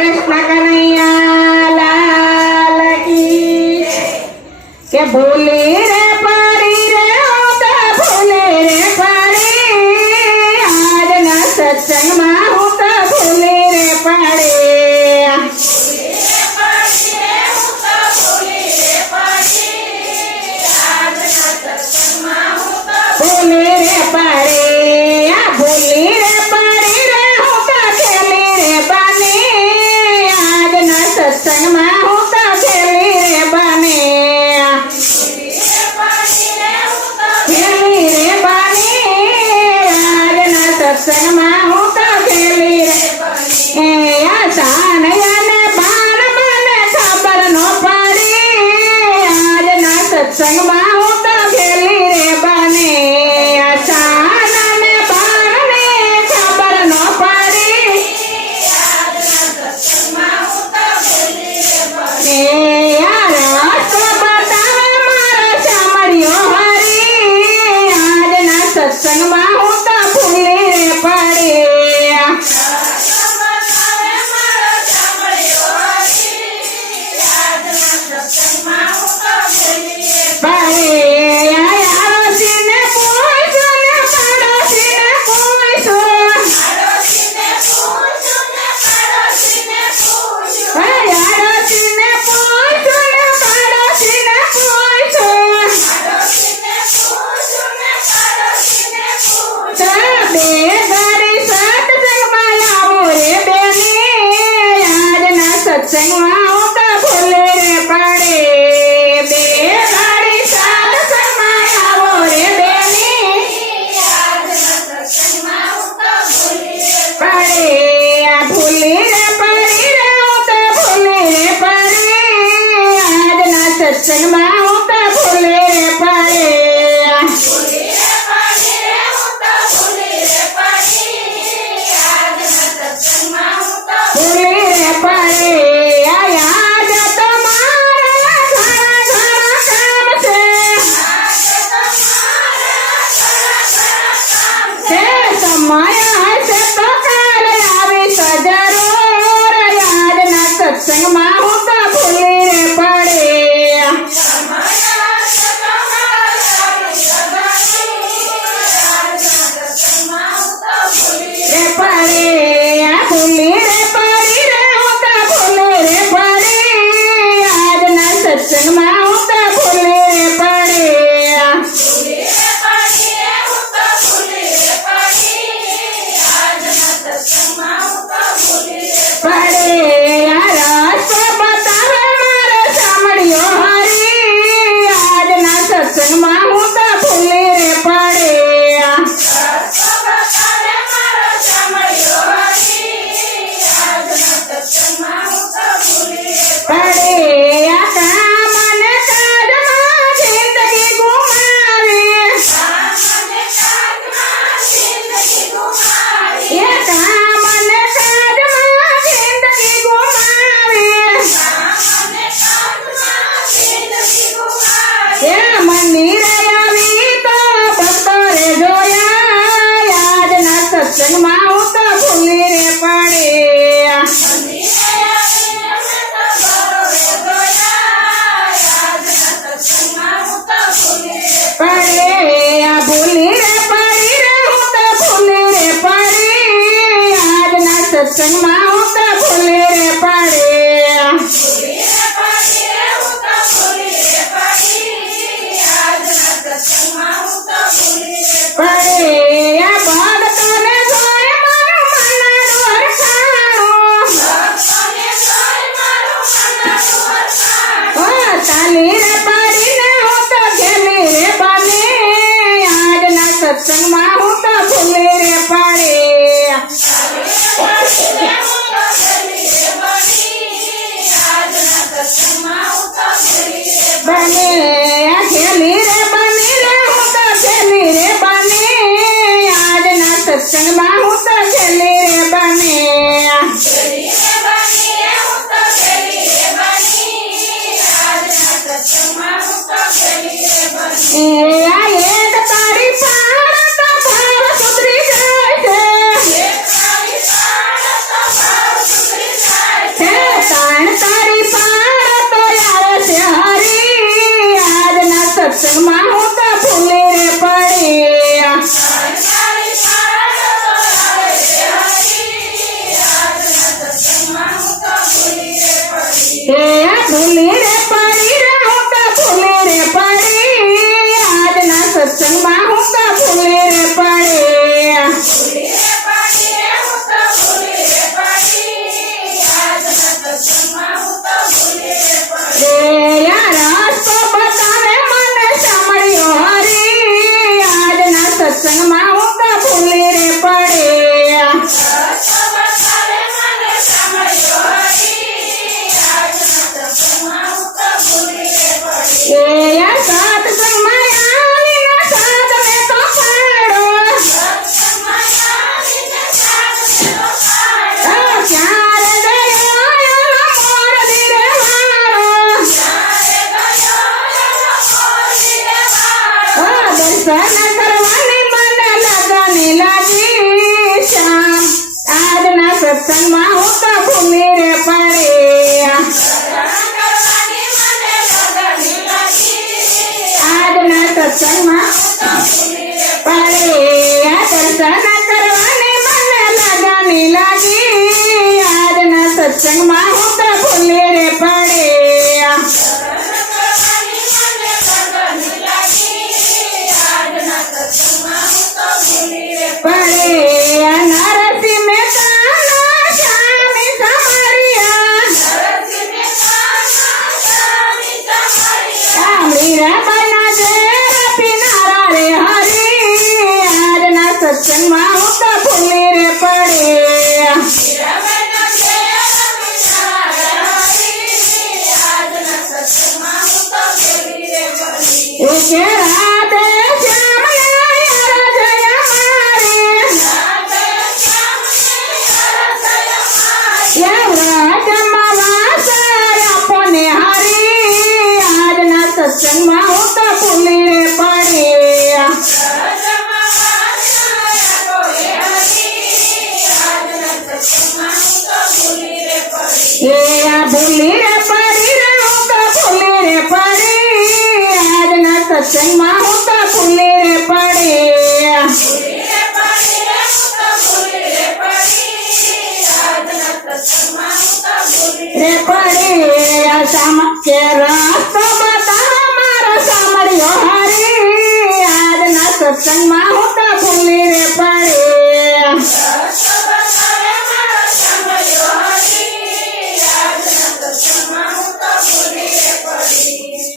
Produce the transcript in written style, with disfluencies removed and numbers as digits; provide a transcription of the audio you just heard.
कृष्ण कन्हैया लाल की। के भूले रे परी रे होता भूले रे परी, आज न सत्संग में होता भूले रे परी। भूले रे परी भूले रे परी रे होता खेली रे बने, आज न सत्संग में होता खेली रे बने। खेली रे बने आज न सत्संग में होता खेली रे आसान याने बाण बने खबर न पड़ी, आज न सत्संग में होता खेली रे बने। आसान ने बाण ने खबर न पड़ी, यार रास्ता बतावे मारा चामड़ियो हरी, आज न सत्संग में होता भूले रे पड़े। सत्संग में होता भूले रे पड़े, बेगाड़ी साथ समाया वो रे बेनी, आज न सत्संग में होता भूले रे पड़े। भूले रे पड़ी रे होता भूले रे पड़े, आज न सत्संग में होता भूले रे पड़े। भूले रे पड़े माया से तो काल आवे सजरूर, आज न सत्संग में होता भूले रे पड़े। रे पड़े भूले रे पड़ी रे होता भूले रे पड़े, आज न सत्संग में होता भूले रे पड़े। पड़े रास्ता बतावे मारे चामड़ियो हरी, आज न सत्संग में होता भूले रे पड़े। पड़े काम ने काज में जिंदगी घुमावी, ये काम ने काज में जिंदगी घुमावी, ये मंदिर आवी तो भक्तो रे जोया, आज न सत्संग में होता भूले रे पड़े। पड़े भूले रे पड़ी रे होता भूले रे पड़े, आज न सत्संग में होता भूले रे पड़े। पड़े भक्तों ने सोए मारो मना डोर खानो, ताली रे पड़ी ने होता खेली रे बने, आज न सत्संग में होता भूले रे पड़े। बने खेली रे बनी रे होता खेली रे बने, आज न सत्संग में होता खेली रे बने। एक तारी पार तो भाव सुधरी जाए, આજના સત્સંગમાં હું તો ભૂલી રે પડે આજના સત્સંગમાં પડે દર્શન કરવાની મને લગની લાગી આજના સત્સંગમાં હું તો ભૂલી રે પડે પડે નરસિંહ મહેતાના સ્વામી સમરિયા મીરાબાઈના ઝેર પીનારા રે હરી આજના સત્સંગમાં હું તો ભૂલી રે પડે કે રાધે સત્સંગમાં હું તો ભૂલી રે પડે આ ભૂલી રે પડી રે હું તો ભૂલી રે પડી આજના સત્સંગમાં હું તો ભૂલી રે પડે રે પડે આ સામા કે